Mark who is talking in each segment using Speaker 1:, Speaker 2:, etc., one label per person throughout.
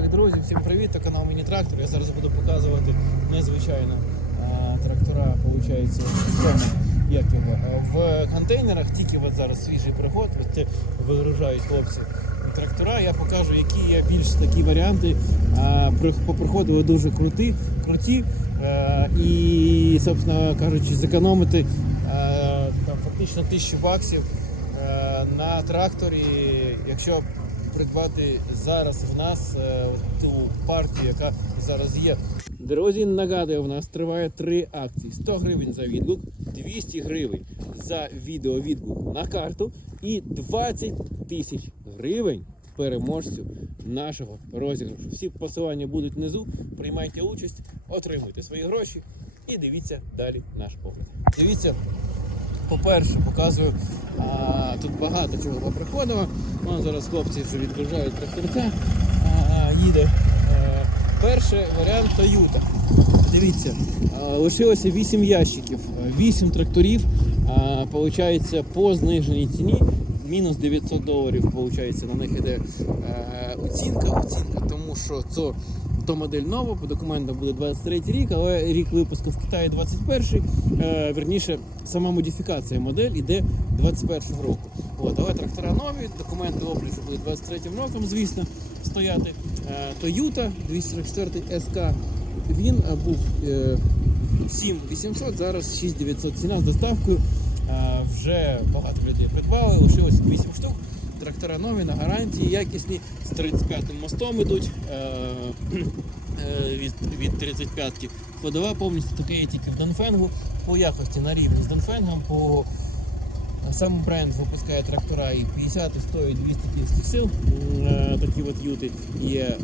Speaker 1: Так, друзі, всім привіт, це канал Міні Трактор. Я зараз буду показувати незвичайно трактора, виходить, як його, в контейнерах, тільки от зараз свіжий приход, от це вигружають хлопці трактора. Я покажу, які є більш такі варіанти. А, Попроходили дуже круті, круті і, собственно кажучи, зекономити там, фактично тисячу баксів е, на тракторі, якщо придбати зараз в нас е, ту партію, яка зараз є. Друзі, нагадую, в нас триває три акції: 100 гривень за відгук, 200 гривень за відеовідгук на карту і 20 тисяч гривень переможцю нашого розіграшу. Всі посилання будуть внизу. Приймайте участь, отримуйте свої гроші і дивіться далі наш погляд. Дивіться, по-перше, показую, а, тут багато чого поприходило. Вон зараз хлопці вже відгружають тракторця. Їде. Е, перший варіант Toyota. Дивіться, лишилося 8 ящиків, 8 тракторів. А, получається по зниженій ціні. Мінус 900 доларів, получається, на них іде е, оцінка, оцінка, тому що це модель нова, по документам буде 23 рік, але рік випуску в Китаї 21, е, верніше, сама модифікація модель іде 21 року. От, але трактора нові, документи обліку буде 23 роком, звісно, стояти. Е, Toyota 244 SK, він е, був е, 7800, зараз 6900 ціна з доставкою. Е, Вже багато людей придбали, лишилось 8 штук. Трактора нові на гарантії, якісні, з 35-м мостом ідуть е, е, від, від 35-ки. Ходова повністю таке є тільки в Донфенгу. По якості на рівні з Донфенгом, по Сам бренд випускає трактора і 50, і 100, і 200 кінських сил. Е, Такі от юти є.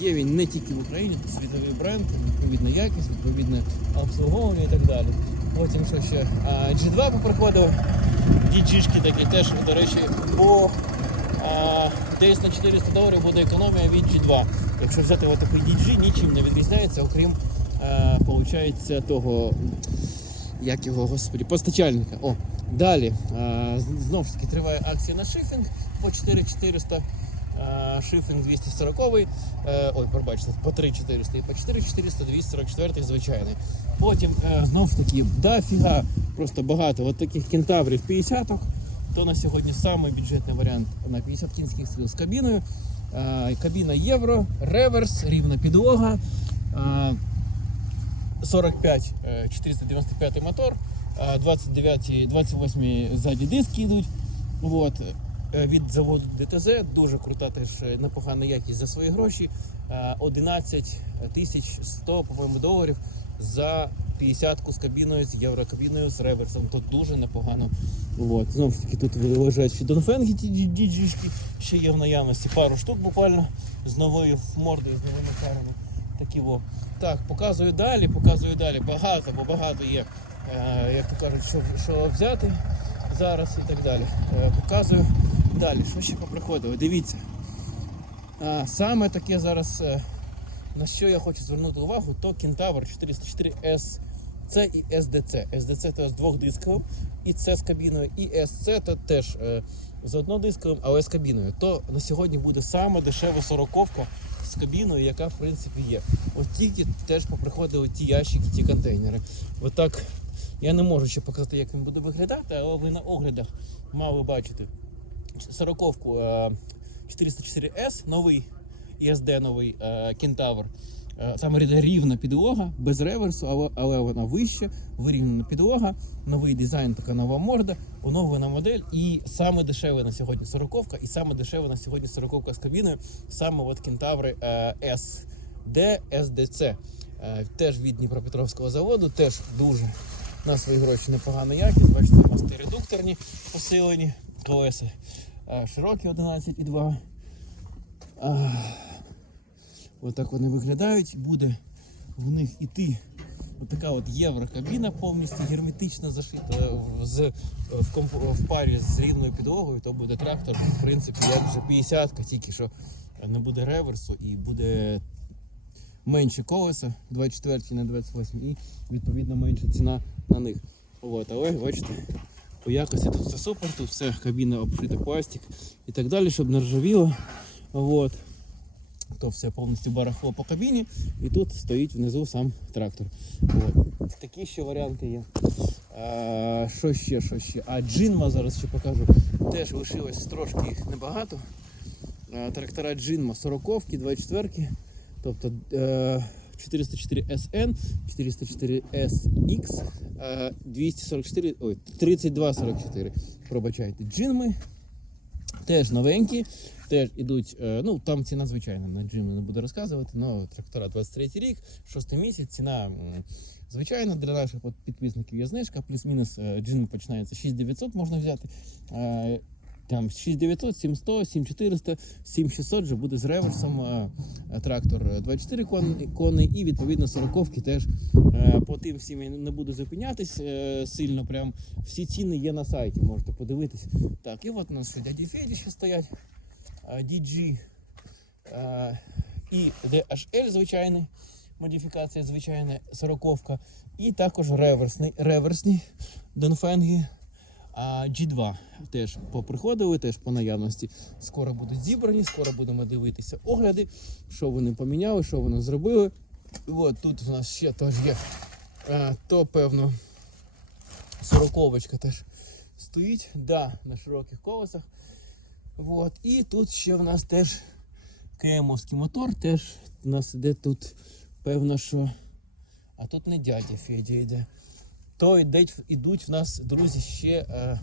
Speaker 1: Є він не тільки в Україні, це світовий бренд, відповідна якість, відповідне обслуговування і так далі. Потім що ще? G2 поприходили. Діджишки такі теж, до речі, по десь на 400 доларів буде економія від G2. Якщо взяти отакий DG, нічим не відрізняється, окрім а, того як його, господі, постачальника. О, далі. А, знову ж таки триває акція на шифінг по 4400. Шифінг 240, е, ой, пробачте, по 3400 і по 4400, 244 звичайний. Потім е, знов таки, дофіга, просто багато от таких кентаврів 50 то на сьогодні самий бюджетний варіант на 50 кінських стріл з кабіною. Е, Кабіна євро, реверс, рівна підлога. Е, 45 е, 495 мотор, а 29 28 ззаді диски йдуть. От. Е, Від заводу ДТЗ дуже крута теж е, непогана якість за свої гроші. Е, 11 тисяч 100, по-моєму, доларів за 50-ку з кабіною, з єврокабіною, з реверсом. Тут дуже непогано. От. Знову ж таки, тут лежать ще донфенги, ті ді- діджішки, ще є в наявності пару штук буквально з новою мордою, з новими фарами. Такі во. Так, показую далі, показую далі. Багато, бо багато є, е, як то кажуть, що, що взяти зараз і так далі. Е, показую далі, що ще поприходило. Дивіться. А, саме таке зараз, е, на що я хочу звернути увагу, то Кентавр 404 S. Це і SDC. SDC то з двох двохдисковим, і це з кабіною, і SC то теж е, з однодисковим, але з кабіною. То на сьогодні буде саме дешева сороковка з кабіною, яка в принципі є. От тільки теж поприходили ті ящики, ті контейнери. Отак я не можу ще показати, як він буде виглядати, але ви на оглядах мали бачити сороковку е, 404S, новий ESD новий е, Кентавр. Е, Там рівна підлога, без реверсу, але, але вона вища, вирівнена підлога, новий дизайн, така нова морда, оновлена модель. І саме дешева на сьогодні сороковка, і саме дешева на сьогодні сороковка з кабіною, саме от Кентаври е, SD SDC. Е, Теж від Дніпропетровського заводу, теж дуже на свої гроші непогана якість. Бачите, мости редукторні посилені, колеса широкі 11,2. Отак вони виглядають. Буде в них іти отака от єврокабіна повністю герметично зашита з, в, комп- в парі з рівною підлогою, то буде трактор, в принципі, як вже 50-ка, тільки що не буде реверсу і буде менше колеса 24 на 28 і відповідно менша ціна на них. От, але бачите, по якості тут все супер, тут все кабіна обшита пластик і так далі, щоб не ржавіло. От. То все повністю барахло по кабіні, і тут стоїть внизу сам трактор. От. Такі ще варіанти є. А, що ще, що ще? А джинма зараз ще покажу. Теж лишилось трошки їх небагато. А, трактора джинма 40-ки, 24-ки, тобто е, 404 SN, 404 SX, е, 244, ой, 3244, пробачайте, джинми. Теж новенькі, теж ідуть, е, ну там ціна звичайна, на джим не буду розказувати, але трактора 23 рік, 6 місяць, ціна звичайна для наших підписників є знижка, плюс-мінус е, джин починається 6900 можна взяти. Там 6900, 700, 7400, 7600 вже буде з реверсом е, е, трактор е, 24 кон- коней і відповідно 40 теж е, по тим всім я не буду зупинятись сильно. Прям всі ціни є на сайті, можете подивитись. Так, і от у нас ще дяді Феді ще стоять. DG і DHL звичайний. Модифікація звичайна сороковка. І також реверсний, реверсні Донфенги а, G2 теж поприходили, теж по наявності. Скоро будуть зібрані, скоро будемо дивитися огляди, що вони поміняли, що вони зробили. От тут у нас ще теж є. А, то певно сороковочка теж стоїть, да, на широких колесах. Вот. І тут ще в нас теж КМовський мотор, теж у нас іде тут, певно, що. А тут не дядя Федя йде. То йдуть, ідуть в нас, друзі, ще, е,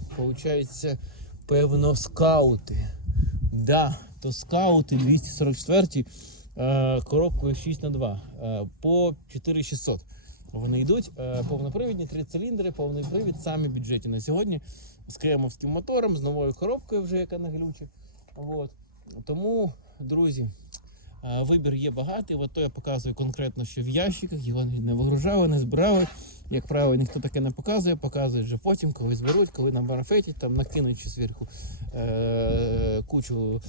Speaker 1: певно, скаути. Да, то скаути 244 е, коробкою 6 на 2 е, по 4600. Вони йдуть е, повнопривідні, три циліндри, повний привід, самі бюджеті на сьогодні з кремовським мотором, з новою коробкою, вже яка на глючі. От. Тому, друзі, вибір є багатий. От то я показую конкретно, що в ящиках його не вигружали, не збирали. Як правило, ніхто таке не показує, показують вже потім, коли зберуть, коли на марафеті там накинуть зверху е- кучу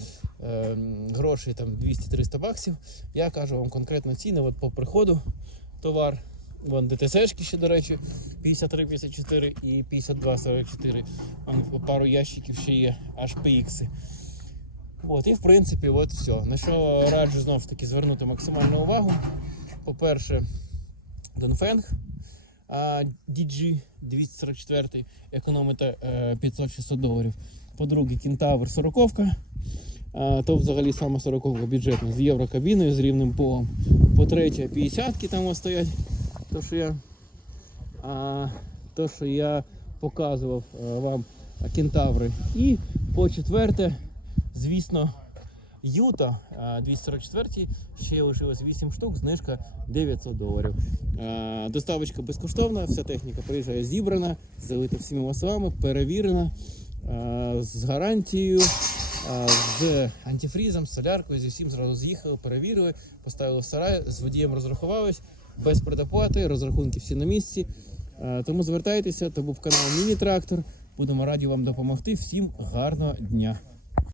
Speaker 1: е- грошей, там 200-300 баксів. Я кажу вам конкретно ціни от по приходу товар. Вон ДТСшки ще, до речі, 53-54 і 52-44. Вон Пару ящиків ще є, аж PX. От, і в принципі, от все. На що раджу знову ж таки звернути максимальну увагу. По-перше, Донфенг DG 244 економите е, 500-600 доларів. По-друге, Кентавр 40 а, то взагалі саме 40 бюджетна з єврокабіною, з рівним полом. По-третє, 50-ки там стоять. То, що я, а, то, що я показував е, вам а, кентаври. І по четверте, звісно, Юта а, 244 ще лишилось 8 штук, знижка 900 доларів. Доставочка безкоштовна, вся техніка приїжджає зібрана, залита всіма маслами, перевірена з гарантією, з антифрізом, з соляркою, зі всім зразу з'їхали, перевірили, поставили в сарай, з водієм розрахувались, без предоплати, розрахунки всі на місці. Тому звертайтеся, то був канал Міні Трактор. Будемо раді вам допомогти. Всім гарного дня.